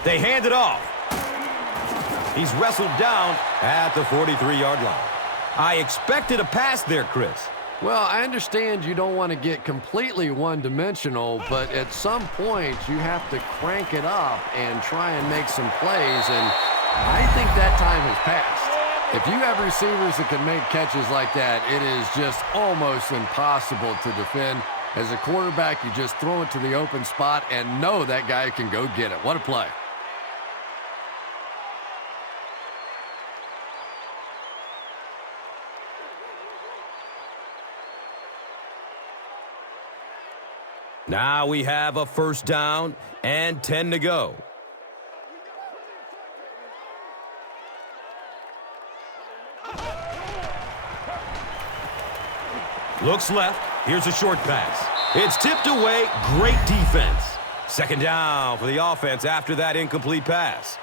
They hand it off. He's wrestled down at the 43-yard line. I expected a pass there, Chris. Well, I understand you don't want to get completely one-dimensional, but at some point you have to crank it up and try and make some plays, and I think that time has passed. If you have receivers that can make catches like that, it is just almost impossible to defend. As a quarterback, you just throw it to the open spot and know that guy can go get it. What a play. Now we have a first down and 10 to go. Looks left. Here's a short pass. It's tipped away. Great defense. Second down for the offense after that incomplete pass.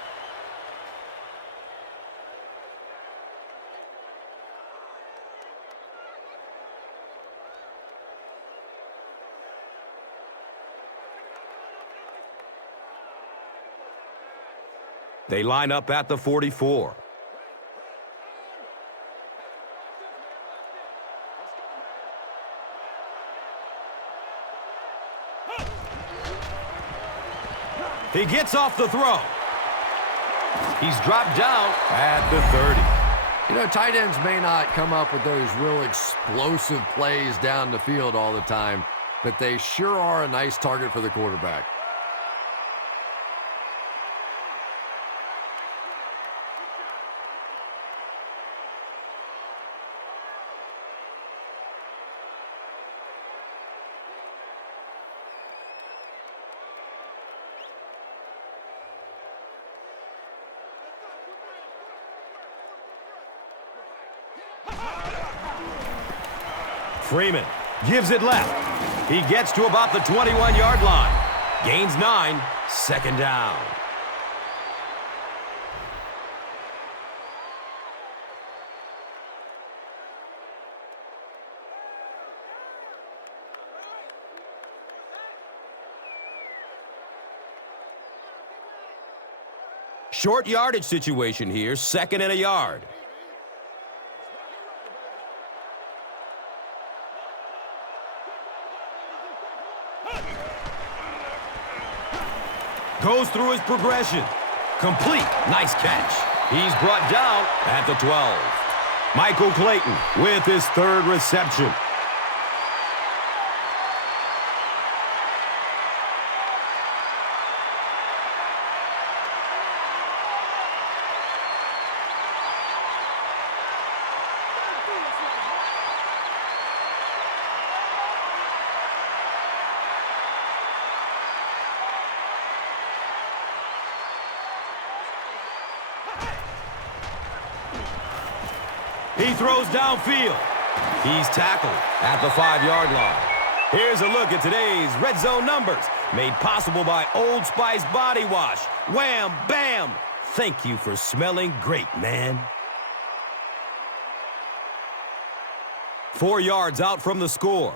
They line up at the 44. He gets off the throw. He's dropped down at the 30. You know, tight ends may not come up with those real explosive plays down the field all the time, but they sure are a nice target for the quarterback. Freeman gives it left. He gets to about the 21-yard line. Gains 9, second down. Short yardage situation here, 2nd and a yard. Goes through his progression. Complete. Nice catch. He's brought down at the 12. Michael Clayton with his 3rd reception. He throws downfield. He's tackled at the 5-yard line. Here's a look at today's red zone numbers, made possible by Old Spice Body Wash. Wham, bam. Thank you for smelling great, man. 4 yards out from the score.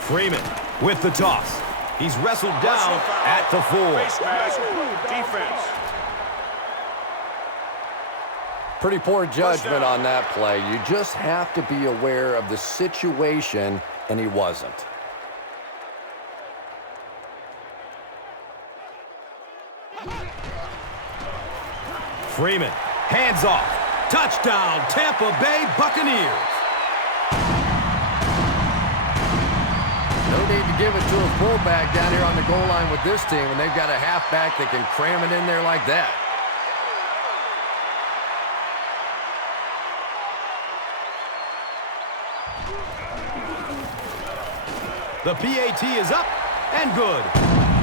Freeman with the toss. He's wrestled down at the 4. Face mask, defense. Pretty poor judgment on that play. You just have to be aware of the situation, and he wasn't. Freeman, hands off. Touchdown, Tampa Bay Buccaneers. No need to give it to a fullback down here on the goal line with this team, and they've got a halfback that can cram it in there like that. The PAT is up and good.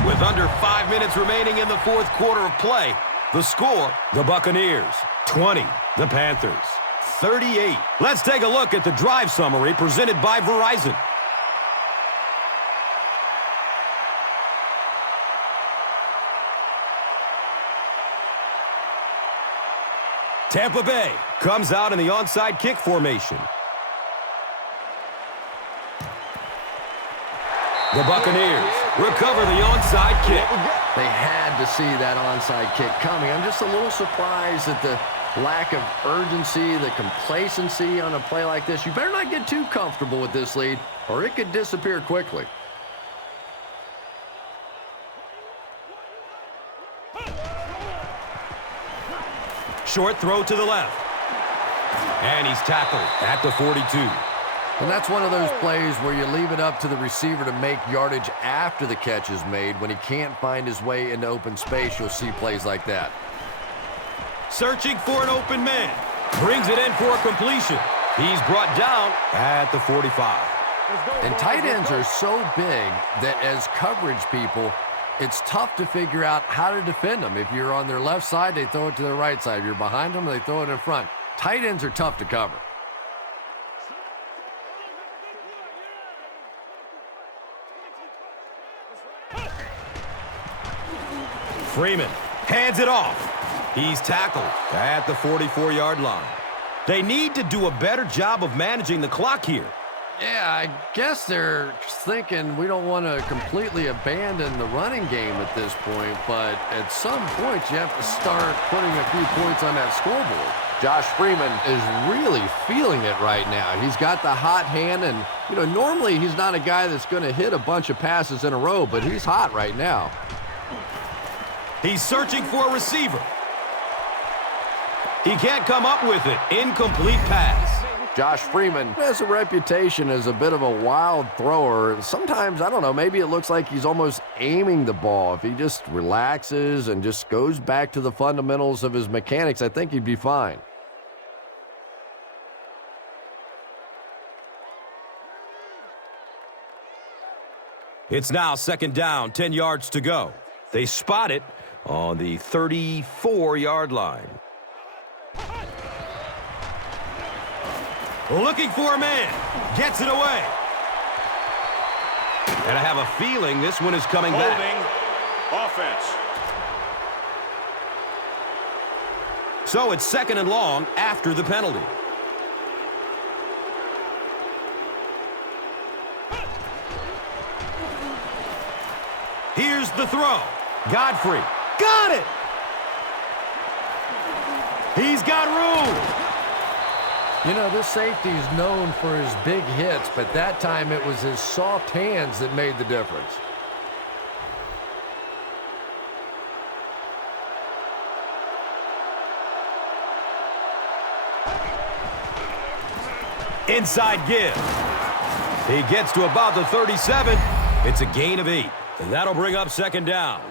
With under 5 minutes remaining in the 4th quarter of play, the score, the Buccaneers 20, the Panthers 38. Let's take a look at the drive summary presented by Verizon. Tampa Bay comes out in the onside kick formation. The Buccaneers recover the onside kick. They had to see that onside kick coming. I'm just a little surprised at the lack of urgency, the complacency on a play like this. You better not get too comfortable with this lead, or it could disappear quickly. Short throw to the left. And he's tackled at the 42. And that's one of those plays where you leave it up to the receiver to make yardage after the catch is made. When he can't find his way into open space, you'll see plays like that. Searching for an open man. Brings it in for a completion. He's brought down at the 45. And tight ends are so big that as coverage people, it's tough to figure out how to defend them. If you're on their left side, they throw it to their right side. If you're behind them, they throw it in front. Tight ends are tough to cover. Freeman hands it off. He's tackled at the 44-yard line. They need to do a better job of managing the clock here. Yeah, I guess they're thinking we don't want to completely abandon the running game at this point, but at some point you have to start putting a few points on that scoreboard. Josh Freeman is really feeling it right now. He's got the hot hand, and, you know, normally he's not a guy that's going to hit a bunch of passes in a row, but he's hot right now. He's searching for a receiver. He can't come up with it. Incomplete pass. Josh Freeman has a reputation as a bit of a wild thrower. Sometimes, I don't know, maybe it looks like he's almost aiming the ball. If he just relaxes and just goes back to the fundamentals of his mechanics, I think he'd be fine. It's now 2nd down, 10 yards to go. They spot it on the 34-yard line. Looking for a man. Gets it away. And I have a feeling this one is coming back. Offense. So it's 2nd and long after the penalty. Here's the throw. Godfrey. Got it! He's got room. You know, this safety is known for his big hits, but that time it was his soft hands that made the difference. Inside give. He gets to about the 37. It's a gain of 8. And that'll bring up second down.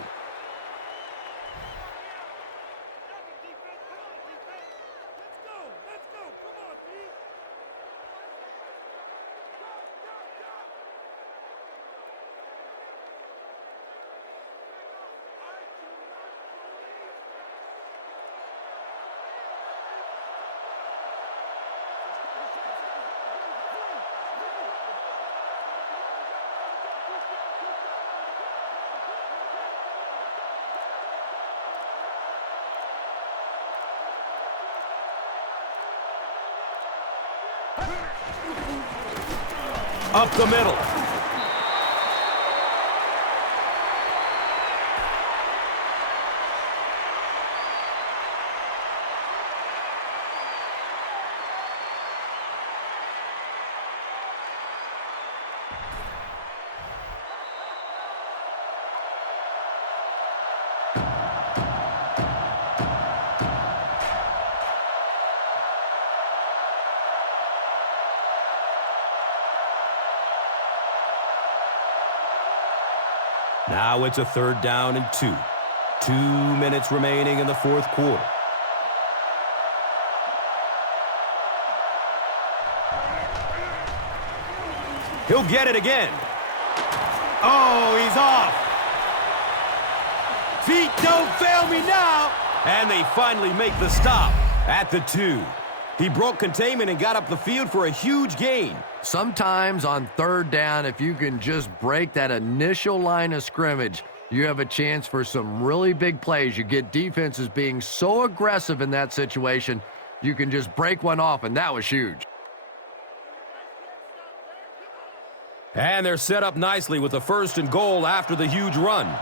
Up the middle. Now it's a third down and 2. 2 minutes remaining in the fourth quarter. He'll get it again. Oh, he's off. Feet don't fail me now. And they finally make the stop at the 2. He broke containment and got up the field for a huge gain. Sometimes on third down, if you can just break that initial line of scrimmage, you have a chance for some really big plays. You get defenses being so aggressive in that situation, you can just break one off, and that was huge. And they're set up nicely with the 1st and goal after the huge run.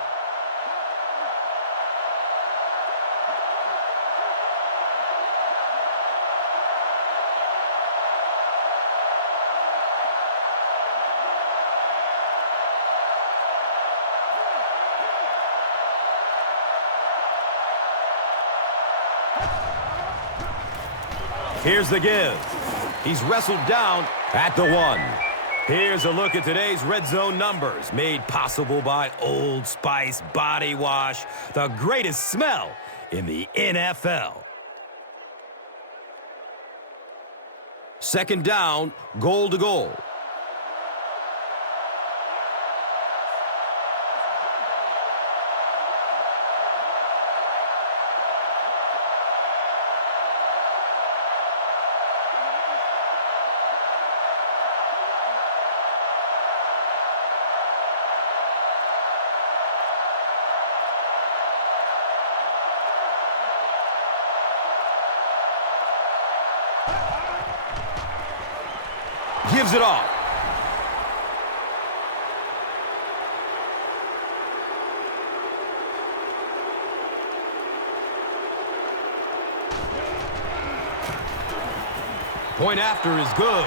Here's the give. He's wrestled down at the 1. Here's a look at today's red zone numbers, made possible by Old Spice Body Wash, the greatest smell in the NFL. Second down, goal to goal. Gives it off. Point after is good.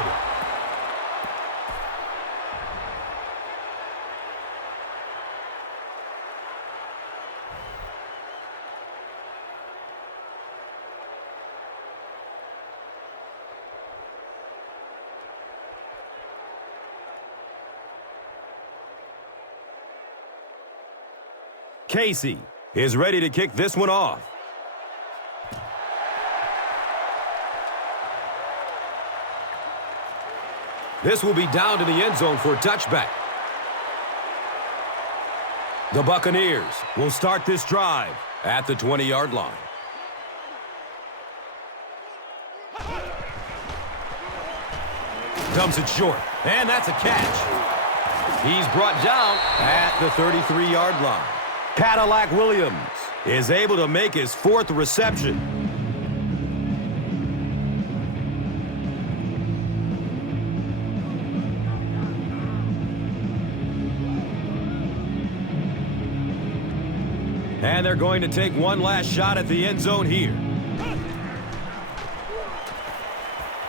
Casey is ready to kick this one off. This will be down to the end zone for a touchback. The Buccaneers will start this drive at the 20-yard line. Dumps it short, and that's a catch. He's brought down at the 33-yard line. Cadillac Williams is able to make his 4th reception. And they're going to take one last shot at the end zone here.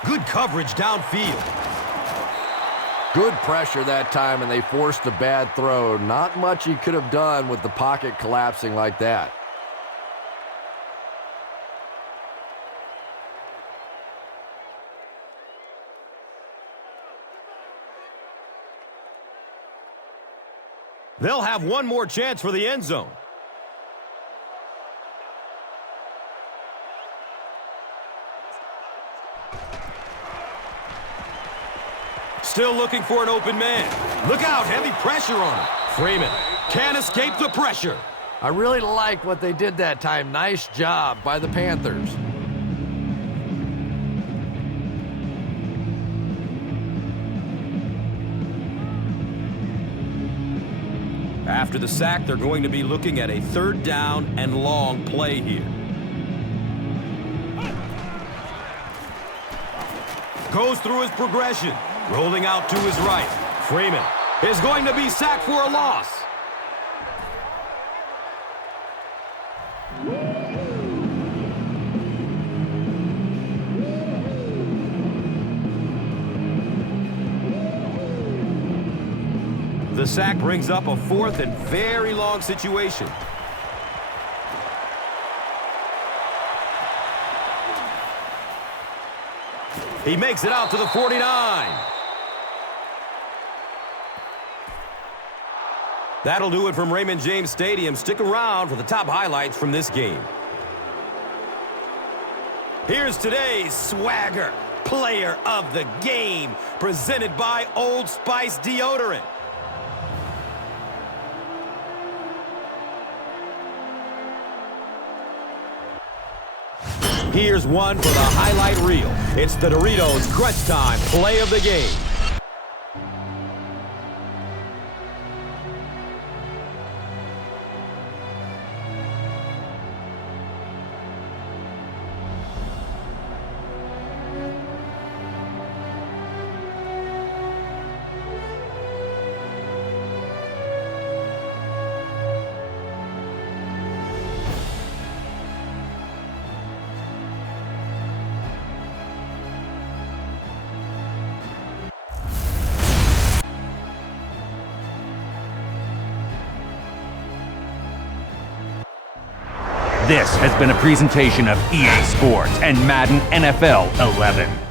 Good coverage downfield. Good pressure that time, and they forced a bad throw. Not much he could have done with the pocket collapsing like that. They'll have one more chance for the end zone. Still looking for an open man. Look out, heavy pressure on him. Freeman can't escape the pressure. I really like what they did that time. Nice job by the Panthers. After the sack, they're going to be looking at a 3rd down and long play here. Goes through his progression. Rolling out to his right. Freeman is going to be sacked for a loss. The sack brings up a 4th and very long situation. He makes it out to the 49. That'll do it from Raymond James Stadium. Stick around for the top highlights from this game. Here's today's Swagger Player of the Game, presented by Old Spice Deodorant. Here's one for the highlight reel. It's the Doritos Crunch Time Play of the Game. This has been a presentation of EA Sports and Madden NFL 11.